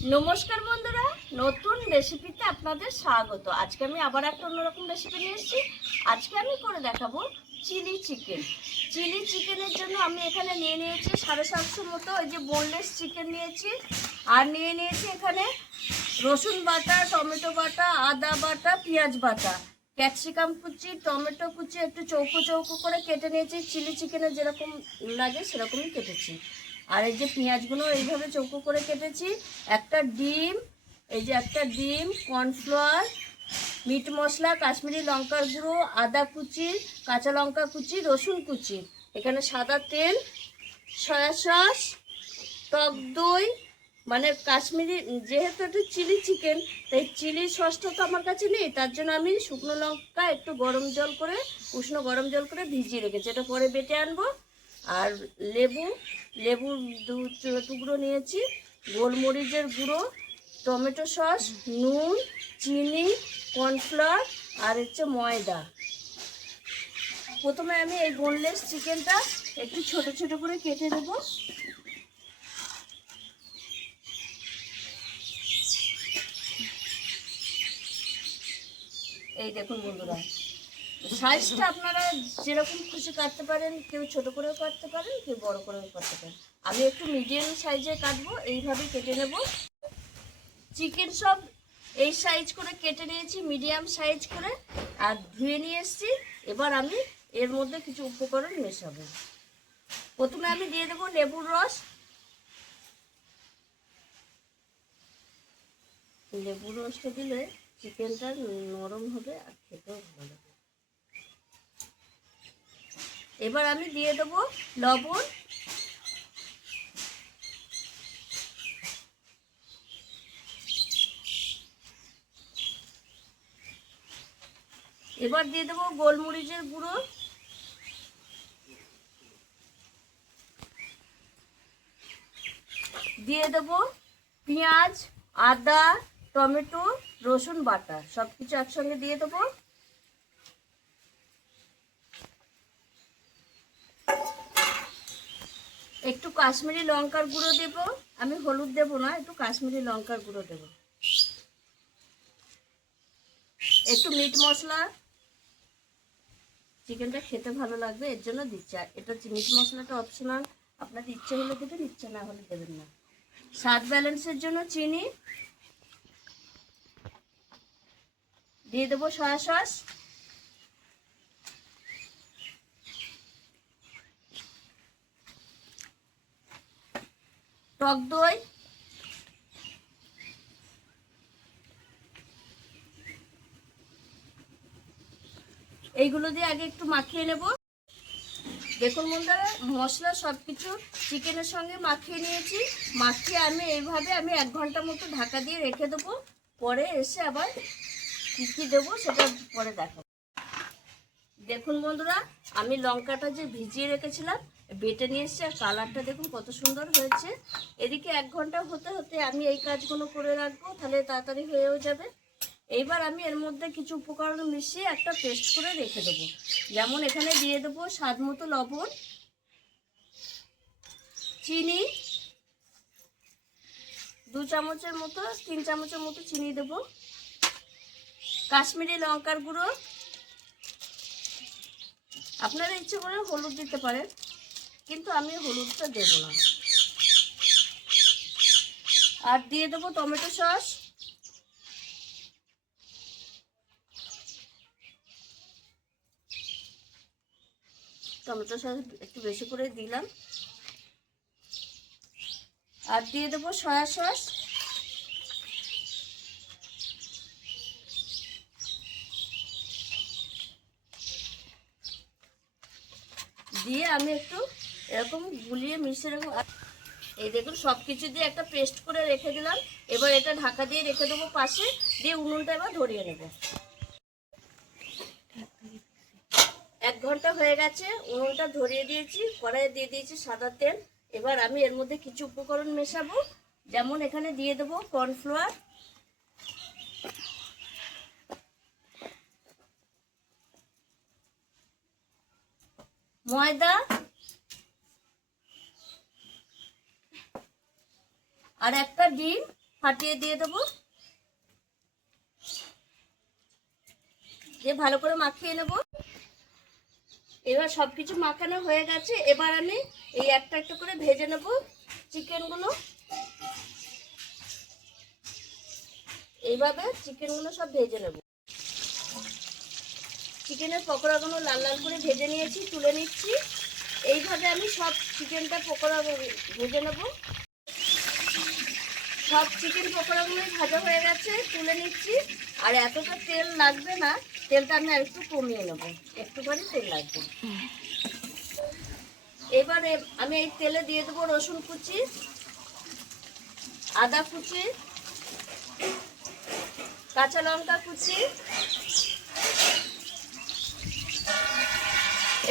নমস্কার বন্ধুরা, নতুন রেসিপিতে আপনাদের স্বাগত। আজকে আমি আবার একটা অন্যরকম রেসিপি নিয়ে এসেছি। আজকে আমি করে দেখাবো চিলি চিকেন। চিলি চিকেনের জন্য আমি এখানে নিয়ে নিয়েছি 750 মতো ওই যে বোনলেস চিকেন নিয়েছি। আর নিয়ে নিয়েছি এখানে রসুন বাটা, টমেটো বাটা, আদা বাটা, পেঁয়াজ বাটা, ক্যাপসিকাম কুচি, টমেটো কুচি একটু চৌকো চৌকো করে কেটে নিয়েছি। চিলি চিকেনের যেরকম লাগে সেরকমই কেটেছি। আর এই যে পেঁয়াজগুলো এইভাবে চৌকো করে কেটেছি। একটা ডিম, এই যে একটা ডিম, কর্নফ্লাওয়ার, মিট মশলা, কাশ্মীরি লঙ্কার গুঁড়ো, আদা কুচি, কাঁচা লঙ্কা কুচি, রসুন কুচি, এখানে সাদা তেল, সয়া সস, টক দই, মানে কাশ্মীরি, যেহেতু একটু চিলি চিকেন তাই চিলি সসটা তো আমার কাছে নেই, তার জন্য আমি শুকনো লঙ্কা একটু গরম জল করে, উষ্ণ গরম জল করে ভিজিয়ে রেখেছি, এটা পরে বেটে আনবো। আর লেবুর টুকরো নিয়েছি, গোলমরিচের গুঁড়ো, টমেটো সস, নুন, চিনি, কর্নফ্লাওয়ার আর হচ্ছে ময়দা। প্রথমে আমি এই বোনলেস চিকেনটা একটু ছোট ছোট করে কেটে নেবো। এই দেখুন বন্ধুরা, সাইজটা আপনারা যেরকম খুশি কাটতে পারেন, কেউ ছোট করেও কাটতে পারেন, কেউ বড় করেও কাটতে পারেন। আমি একটু মিডিয়াম সাইজে কাটবো, এইভাবে কেটে নেব। চিকেন সব এই সাইজ করে কেটে নিয়েছি, মিডিয়াম সাইজ করে, আর ধুয়ে নিয়ে এসেছি। এবার আমি এর মধ্যে কিছু উপকরণ মেশাবো। প্রথমে আমি দিয়ে দেবো লেবুর রস। লেবুর রসটা দিলে চিকেনটা নরম হবে আর খেতেও ভালো লাগবে। এবার আমি দিয়ে দেবো লবণ, এবার দিয়ে দেবো গোলমরিচের গুঁড়ো, দিয়ে দেবো পেঁয়াজ, আদা, টমেটো, রসুন বাটা, সব কিছু একসঙ্গে দিয়ে দেবো। একটু কাশ্মীরি লঙ্কার গুঁড়ো দেব, আমি হলুদ দেব না, একটু কাশ্মীরি লঙ্কার গুঁড়ো দেব। একটু মিট মশলা, চিকেনটা খেতে ভালো লাগবে এর জন্য দিচ্ছি। আর এটা মিট মশলাটা অপশনাল, আপনাদের ইচ্ছে হলে দেবেন, ইচ্ছে না হলে দেবেন না। স্বাদ ব্যালেন্সের জন্য চিনি দিয়ে দেবো, সয়া সস, টক দই, এইগুলো দিয়ে আগে একটু মাখিয়ে নেব। দেখুন বন্ধুরা, মশলা সব কিছু চিকেনের সঙ্গে মাখিয়ে নিয়েছি। মাখিয়ে আমি এইভাবে 1 ঘন্টা মতো ঢাকা দিয়ে রেখে দেবো। পরে এসে আবার কী কী দেবো সেটা পরে দেখাবো। দেখুন বন্ধুরা, আমি লঙ্কাটা যে ভিজিয়ে রেখেছিলাম বেটে নিয়ে এসেছি, আর কালারটা দেখুন কত সুন্দর হয়েছে। এদিকে 1 ঘন্টা হতে হতে আমি এই কাজগুলো করে রাখবো, তাহলে তাড়াতাড়ি হয়েও যাবে। এইবার আমি এর মধ্যে কিছু উপকরণ মিশিয়ে একটা পেস্ট করে রেখে দেবো। যেমন এখানে দিয়ে দেবো স্বাদ মতো লবণ, চিনি 2 চামচের মতো, 3 চামচের মতো চিনি দেবো, কাশ্মীরি লঙ্কার গুঁড়ো, আপনারা ইচ্ছে করে হলুদ দিতে পারেন, কিন্তু আমি হলুদটা দেবো না। আর দিয়ে দেবো টমেটো সস, টমেটো সস একটু বেশি করে দিলাম। আর দিয়ে দেবো সয়া সস, দিয়ে আমি একটু এরকম গুলিয়ে মিশিয়ে রাখবো। এই দেখুন সব কিছু দিয়ে একটা পেস্ট করে রেখে দিলাম। এবার এটা ঢাকা দিয়ে রেখে দেবো পাশে, দিয়ে উনুনটা এবার ধরিয়ে নেব। 1 ঘন্টা হয়ে গেছে, উনুনটা ধরিয়ে দিয়েছি, কড়াইয়ে দিয়ে দিয়েছি সাদা তেল। এবার আমি এর মধ্যে কিছু উপকরণ মেশাবো। যেমন এখানে দিয়ে দেবো কর্নফ্লাওয়ার, ময়দা আর একটা ডিম, ফাটিয়ে দিয়ে দেবো, দিয়ে ভালো করে মাখিয়ে নেব। এবার সব কিছু মাখানো হয়ে গেছে। এবার আমি এই একটা একটা করে ভেজে নেব চিকেনগুলো। এইভাবে চিকেনগুলো সব ভেজে নেব। চিকেনের পকোড়াগুলো লাল লাল করে ভেজে নিয়েছি, তুলে নিচ্ছি। এইভাবে আমি সব চিকেনটা পকোড়া ভেজে নেব। সব চিকেন পকোড়াগুলোই ভাজা হয়ে গেছে, তুলে নিচ্ছি। আর এতটা তেল লাগবে না, তেলটা আমি আর একটু কমিয়ে নেব, একটুখানি তেল লাগবে। এবারে আমি এই তেলে দিয়ে দেবো রসুন কুচি, আদা কুচি, কাঁচা লঙ্কা কুচি,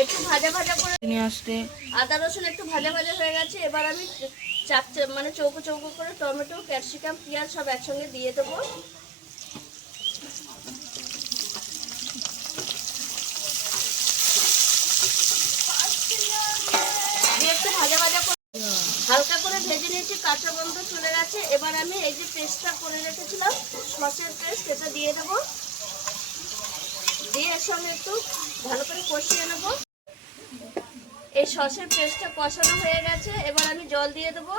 একটু ভাজা ভাজা করে নিয়ে আসতে। আদা রসুন একটু ভাজা ভাজা হয়ে গেছে। এবার আমি মানে চৌকো চৌকো করে টমেটো, ক্যাপসিকাম, পেঁয়াজ সব একসঙ্গে দিয়ে দেবো। দিয়ে একটু ভাজা ভাজা করে হালকা করে ভেজে নিয়েছি, কাঁচা গন্ধ চলে গেছে। এবার আমি এই যে পেস্টটা করে রেখেছিলাম, সসের পেস্ট, এটা দিয়ে দেবো। দিয়ে এর সঙ্গে একটু ভালো করে কষিয়ে নেব। এই সসের পেস্টটা কষানো হয়ে গেছে। এবার আমি জল দিয়ে দেবো।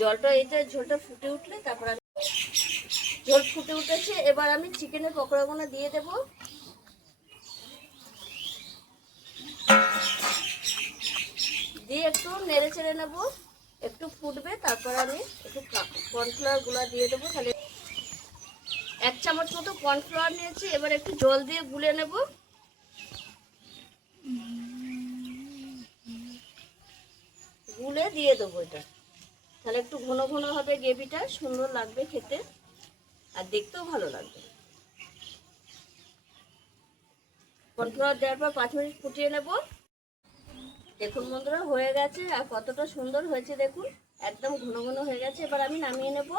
জলটা এইটা ঝোলটা ফুটে উঠলে তারপর ঝোল ফুটে উঠেছে। এবার আমি চিকেনের পকোড়াগুলো দিয়ে দেব। দিয়ে একটু নেড়ে চেড়ে নেব, একটু ফুটবে। তারপর আমি একটু কর্নফ্লাওয়ার গুঁড়া দিয়ে দেবো। তাহলে 1 চামচ মতো কর্নফ্লাওয়ার নিয়েছি। এবার একটু জল দিয়ে গুলে নেব। গুলে দিয়ে দেবো এটা, তাহলে একটু ঘন ঘন হবে গ্রেভিটা, সুন্দর লাগবে খেতে আর দেখতেও ভালো লাগবে। কর্নফ্লাওয়ার দেওয়ার পর 5 মিনিট ফুটিয়ে নেব। দেখুন বন্ধুরা, হয়ে গেছে। আর কতটা সুন্দর হয়েছে দেখুন, একদম ঘন ঘন হয়ে গেছে। এবার আমি নামিয়ে নেব।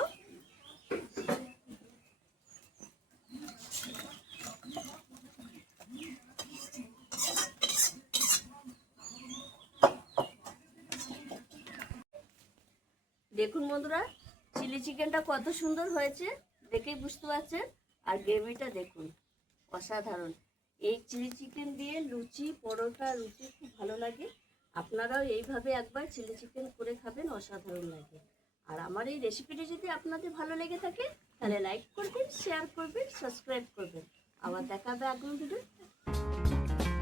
দেখুন বন্ধুরা, চিলি চিকেনটা কত সুন্দর হয়েছে, দেখেই বুঝতে পারছেন। আর গ্রেভিটা দেখুন, অসাধারণ। এই চিলি চিকেন দিয়ে লুচি, পরোটা, রুটি খুব ভালো লাগে। আপনারাও এইভাবে একবার চিলি চিকেন করে খাবেন, অসাধারণ লাগে। আর আমার এই রেসিপিটি যদি আপনাদের ভালো লেগে থাকে, তাহলে লাইক করবেন, শেয়ার করবেন, সাবস্ক্রাইব করবেন। আবার দেখা হবে আগামী ভিডিও।